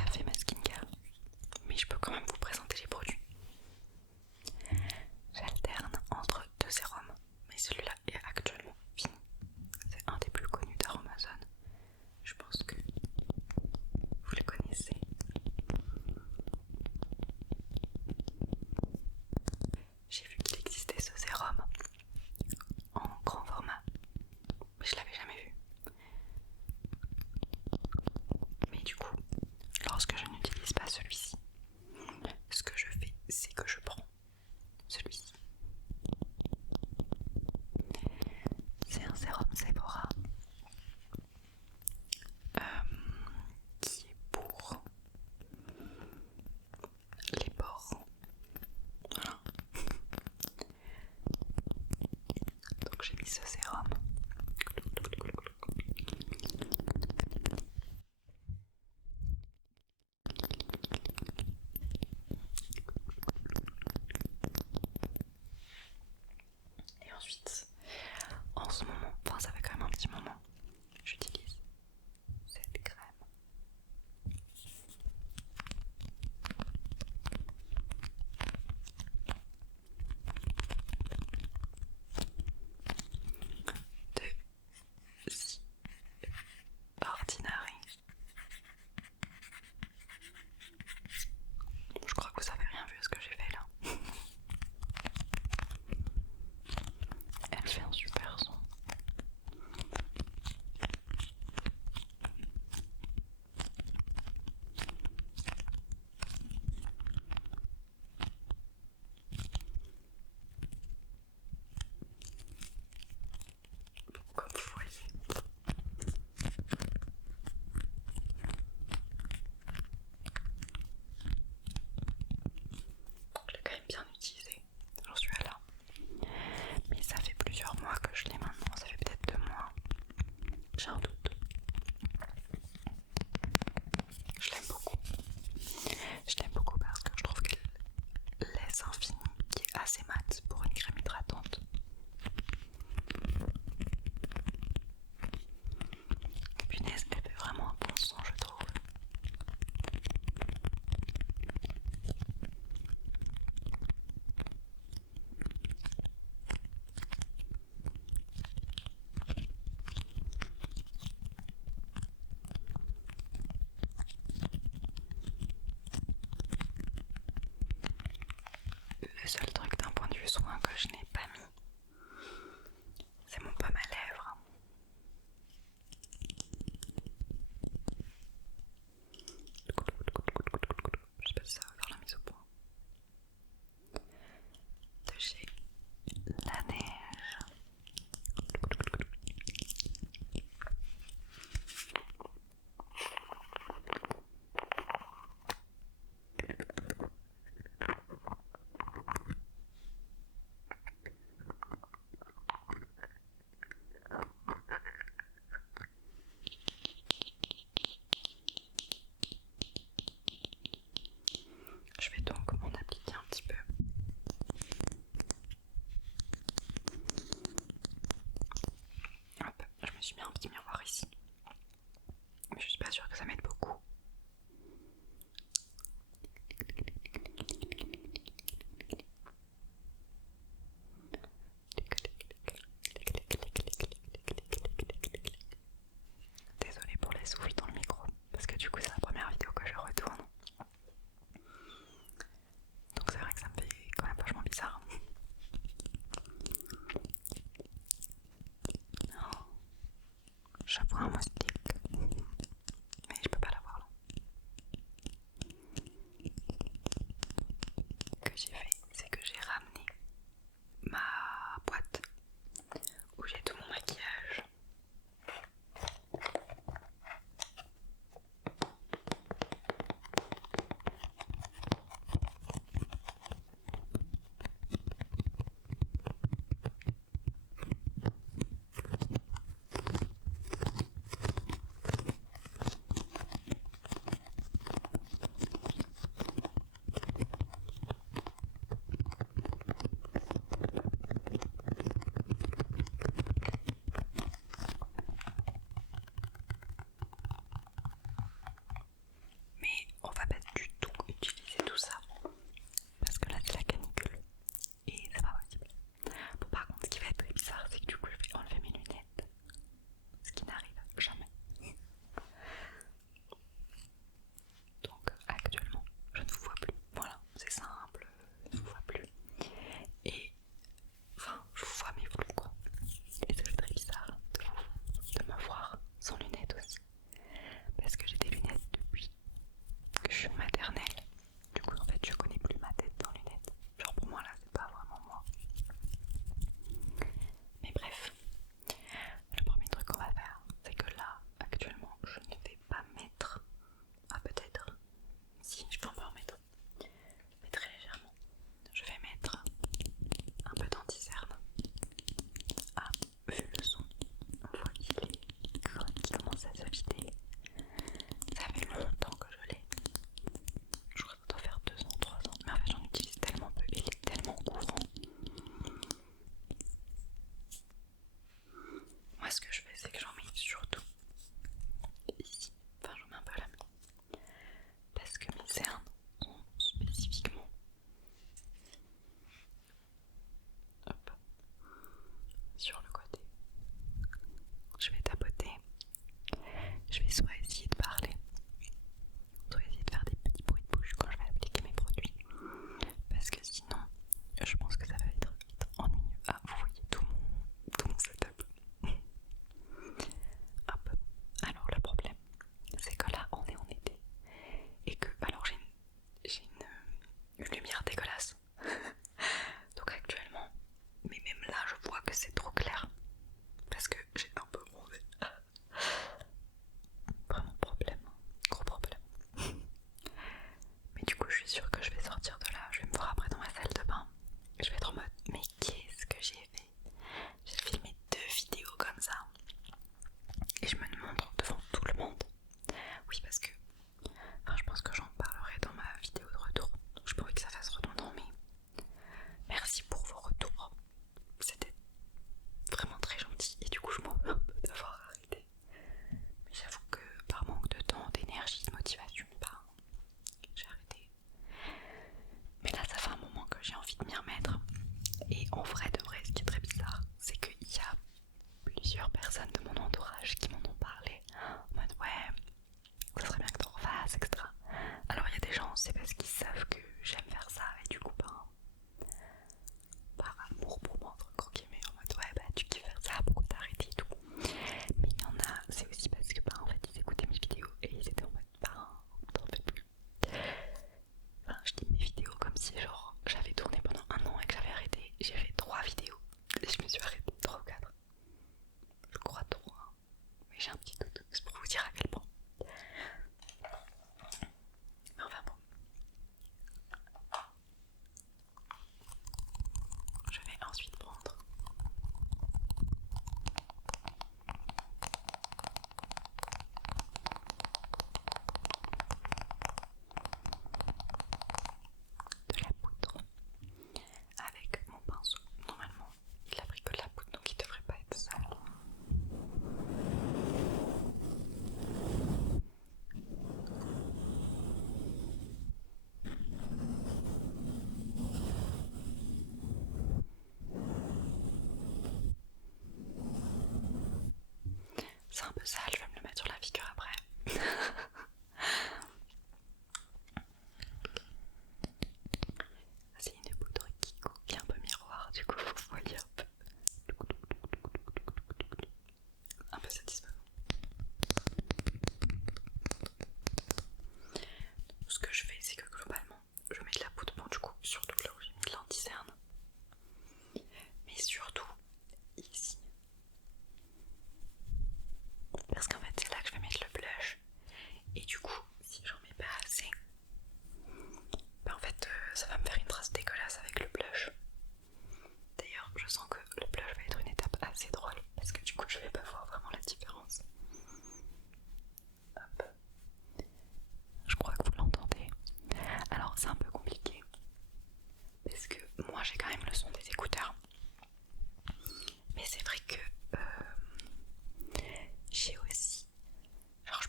fait ma skincare, mais je peux quand même vous présenter les produits. J'alterne entre deux sérums, mais celui-là est actuellement fini. C'est un des plus connus d'Aromazone. Je pense que vous le connaissez. J'ai vu qu'il existait ce sérum en grand format, mais je l'avais jamais vu. Mais du coup, lorsque je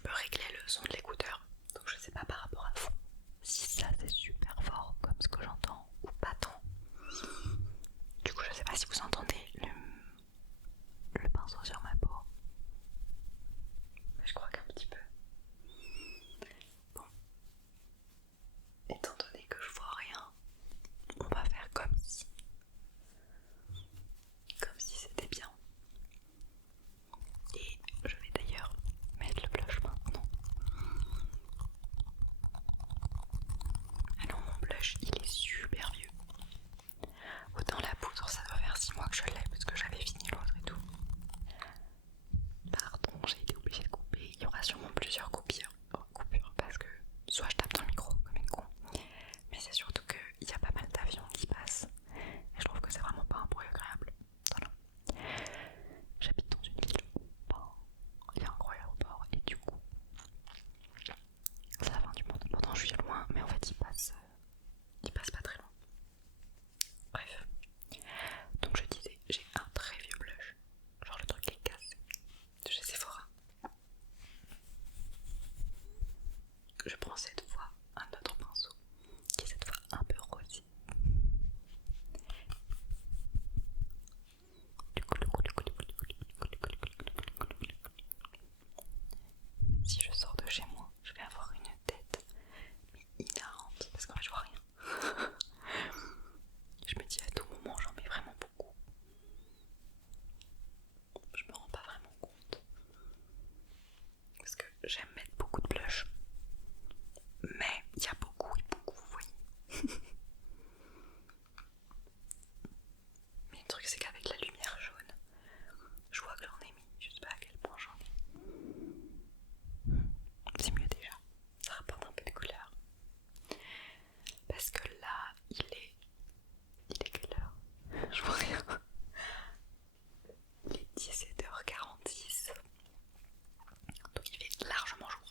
peux régler le son de l'écouteur. Donc je sais pas par rapport à fond si ça c'est super fort comme ce que j'entends ou pas tant. Du coup je sais pas si vous entendez le pinceau sur ma peau. Mais je crois qu'un petit peu. Bon. Étant donné que je vois rien, on va faire comme si c'était bien. Et je vais d'ailleurs mettre le blush maintenant. Alors mon blush il est super vieux. Autant la poudre ça doit faire 6 mois que je l'ai parce que j'avais fini l'autre et tout. Pardon, j'ai été obligée de couper. Il y aura sûrement plusieurs coupures parce que soit je tape dans le micro comme une con, mais c'est surtout qu'il y a pas mal d'avions qui passent et je trouve que c'est vraiment pas un bruit agréable. Voilà. J'habite dans une ville où il y a un gros aéroport et du coup c'est la fin du monde. Pourtant je suis loin, mais en fait il passe pas très loin. Bref, donc je disais, j'ai un très vieux blush, genre le truc est cassé, de chez Sephora. Je prends cette fois un autre pinceau qui est cette fois un peu rosé. Si je sors de chez moi, je vais avoir une tête mais hilarante parce qu'en fait je vois rien. Je me dis à tout moment j'en mets vraiment beaucoup. Je me rends pas vraiment compte parce que j'aime mettre beaucoup de blush, mais il y a beaucoup et beaucoup, vous voyez. Mais le truc c'est qu'avec la lumière jaune, je vois que j'en ai mis, je sais pas à quel point j'en ai. C'est mieux déjà, ça rapporte un peu de couleur. Parce que là, il est quelle heure? Je vois rien. Il est 17h46. Donc il fait largement jour.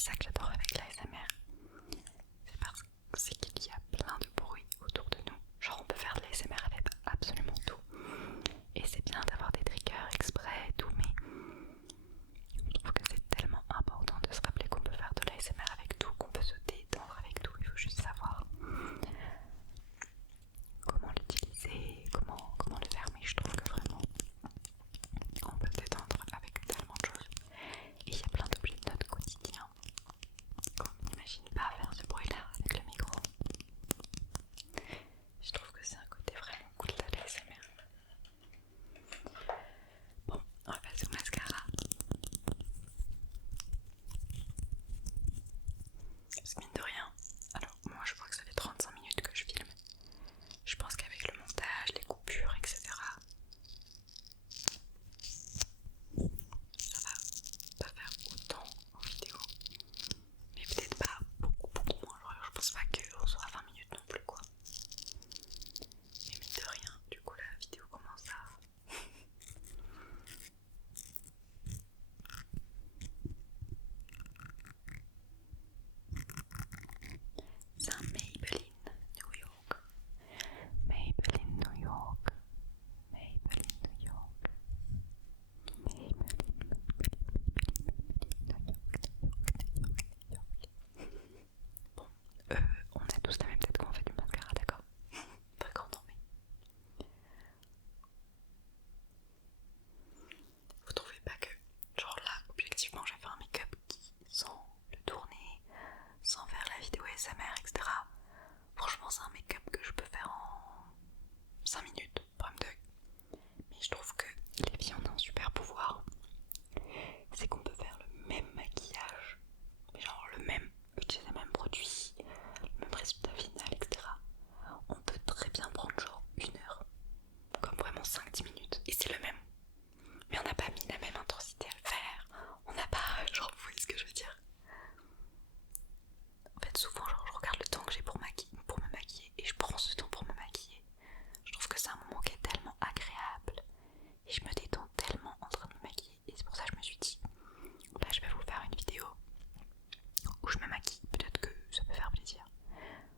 ça que j'adore avec l'ASMR. C'est qu'il y a plein de bruit autour de nous. Genre on peut faire de l'ASMR avec absolument tout. Et c'est bien d'avoir des triggers exprès et tout, mais je trouve que c'est tellement important de se rappeler qu'on peut faire de l'ASMR avec tout, qu'on peut se détendre avec tout. Il faut juste savoir comment l'utiliser, comment le faire, mais je trouve que vraiment on peut se détendre avec tellement de choses. Et il y a plein d'objets de notre quotidien qu'on n'imagine pas faire ce bruit là avec le micro. Je trouve que c'est un côté vraiment cool de l'ASMR. Bon, on va passer au mascara. Parce que mine de rien, alors moi je vois que ça fait 35 minutes que je filme. Je pense qu'avec le montage, les coupures, etc. ça va pas faire autant en vidéo. Mais peut-être pas beaucoup moins. Genre, je pense pas qu'on sera 20 minutes non plus quoi. Mais mine de rien, du coup la vidéo commence à... C'est un Maybelline New York. Maybelline New York. Maybelline New York. Bon, on a tous la même tête quand on fait du mascara, d'accord? Pas grand non mais... Vous trouvez pas que, genre là, objectivement, j'ai fait un make-up qui, sans le tourner, sans faire la vidéo ASMR, etc. Franchement, c'est un make-up que je peux faire en 5 minutes, prime d'œil. Mais je trouve que les filles ont un super pouvoir. C'est qu'on peut faire le même maquillage, mais genre le même, utiliser les mêmes produits, le même résultat final, etc. On peut très bien prendre genre 1 heure, comme vraiment 5-10 minutes, et c'est le même. Mais on n'a pas mis la même intensité à le faire. On n'a pas, genre, vous voyez ce que je veux dire? En fait, souvent, genre, je regarde le temps que j'ai pour me maquiller et je prends ce temps pour me maquiller. Je trouve que c'est un moment qui est tellement agréable et je me détends tellement en train de me maquiller. Et c'est pour ça que je me suis dit, bah, je vais vous faire une vidéo où je me maquille. Peut-être que ça peut faire plaisir.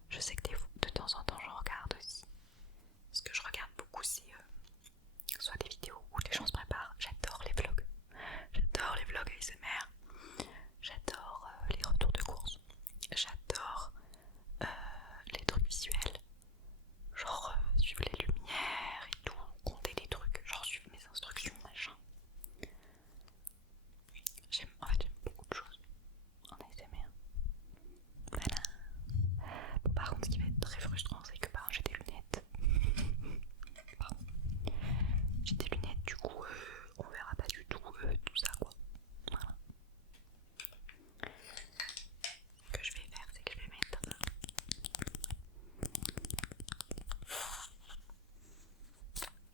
Je sais que de temps en temps, j'en regarde aussi. Ce que je regarde beaucoup, c'est soit des vidéos où les gens se préparent. J'adore les vlogs. J'adore les vlogs ASMR. J'adore les retours de course. J'adore les trucs visuels. Genre suivre les lumières et tout. Compter des trucs. Genre suivre mes instructions, machin. En fait, j'aime beaucoup de choses en ASMR. Voilà. Bon, par contre, ce qui va être très frustrant, c'est que j'ai des lunettes. Pardon. J'ai des lunettes, du coup, on verra pas du tout tout ça, quoi. Voilà. Ce que je vais faire, c'est que je vais mettre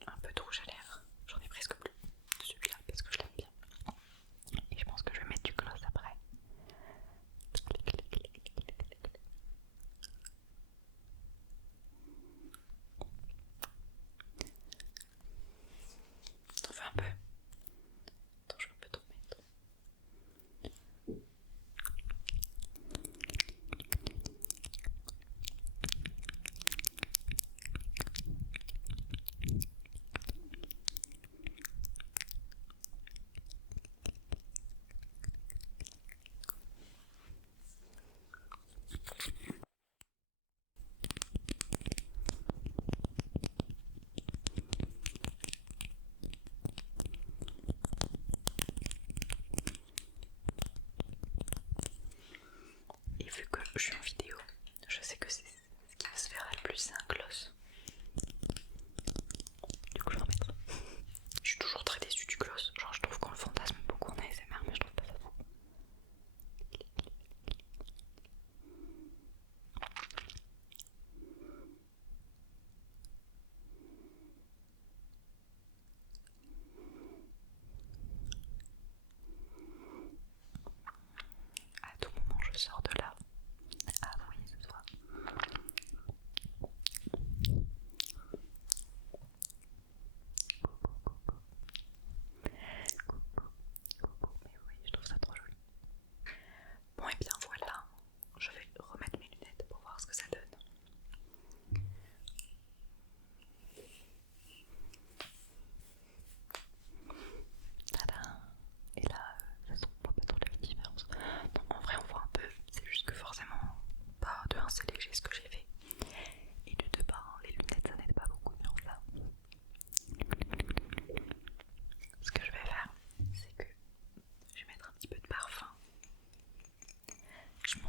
un peu de rouge à lèvres. J'en ai presque plus de celui-là parce que je l'aime bien. Et je pense que je vais mettre du gloss après. T'en fais un peu. Attends, je vais un peu t'en mettre. Et vu que je suis en vidéo, je sais que c'est ce qui se verra le plus, c'est un gloss. Du coup, je vais en mettre. Je suis toujours très déçue du gloss. Genre, je trouve qu'on le fantasme beaucoup en ASMR, mais je trouve pas ça beau. À tout moment, je sors de là. Ah, vous voyez, ce soir.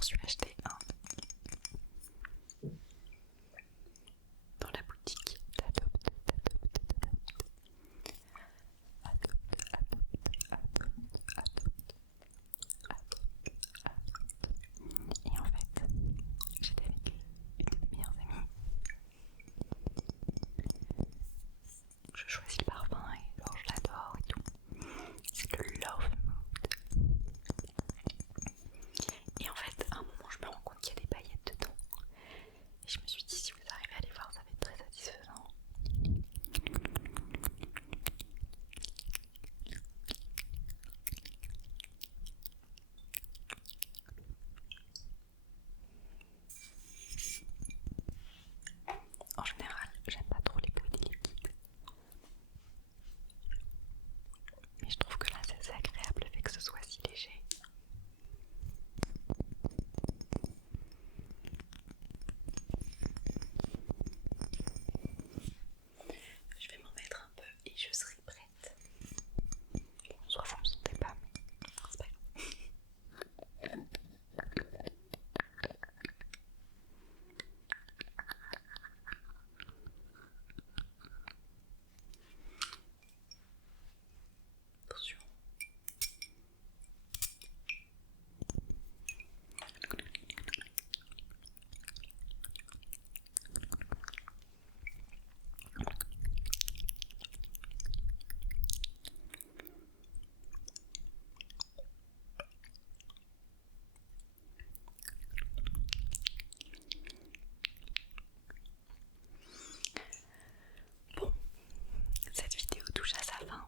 suis acheté un dans la boutique d'Adopte. Et en fait, j'étais avec une de mes meilleures amies. Je choisis le parfum et alors je l'adore et tout. C'est le Love Mood. Et en fait, à un moment, je me rends compte qu'il y a des paillettes dedans. Et je me suis dit, si vous arrivez à les voir, ça va être très satisfaisant. En général, j'aime pas trop les bruits des liquides. Mais je trouve que là, c'est assez agréable le fait que ce soit si léger. Je vais m'en mettre un peu et je serai prête. Soit vous me sentez pas, mais c'est pas grave. Attention. Bon, cette vidéo touche à sa fin.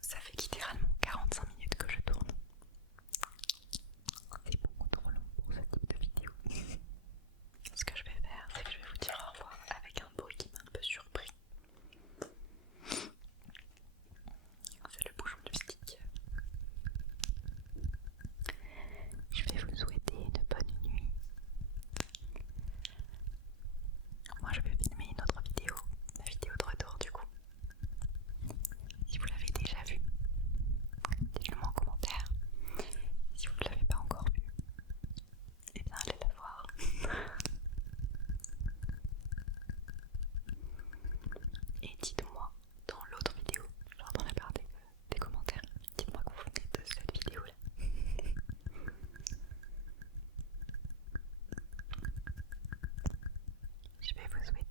Ça fait littéralement 45 minutes que je tourne. C'est beaucoup trop long pour ce type de vidéo. Ce que je vais faire, c'est que je vais vous dire au revoir avec un bruit qui m'a un peu surpris. C'est le bouchon de stick. Je vais vous souhaiter une bonne nuit. Moi je vais filmer une autre vidéo, ma vidéo de retour du coup. Si vous l'avez déjà vue, dites-le moi en commentaire. Si vous ne l'avez pas encore vue, eh bien allez la voir. Et dites-moi dans l'autre vidéo, genre dans la barre des commentaires, dites-moi que vous venez de cette vidéo là. Je vais vous souhaiter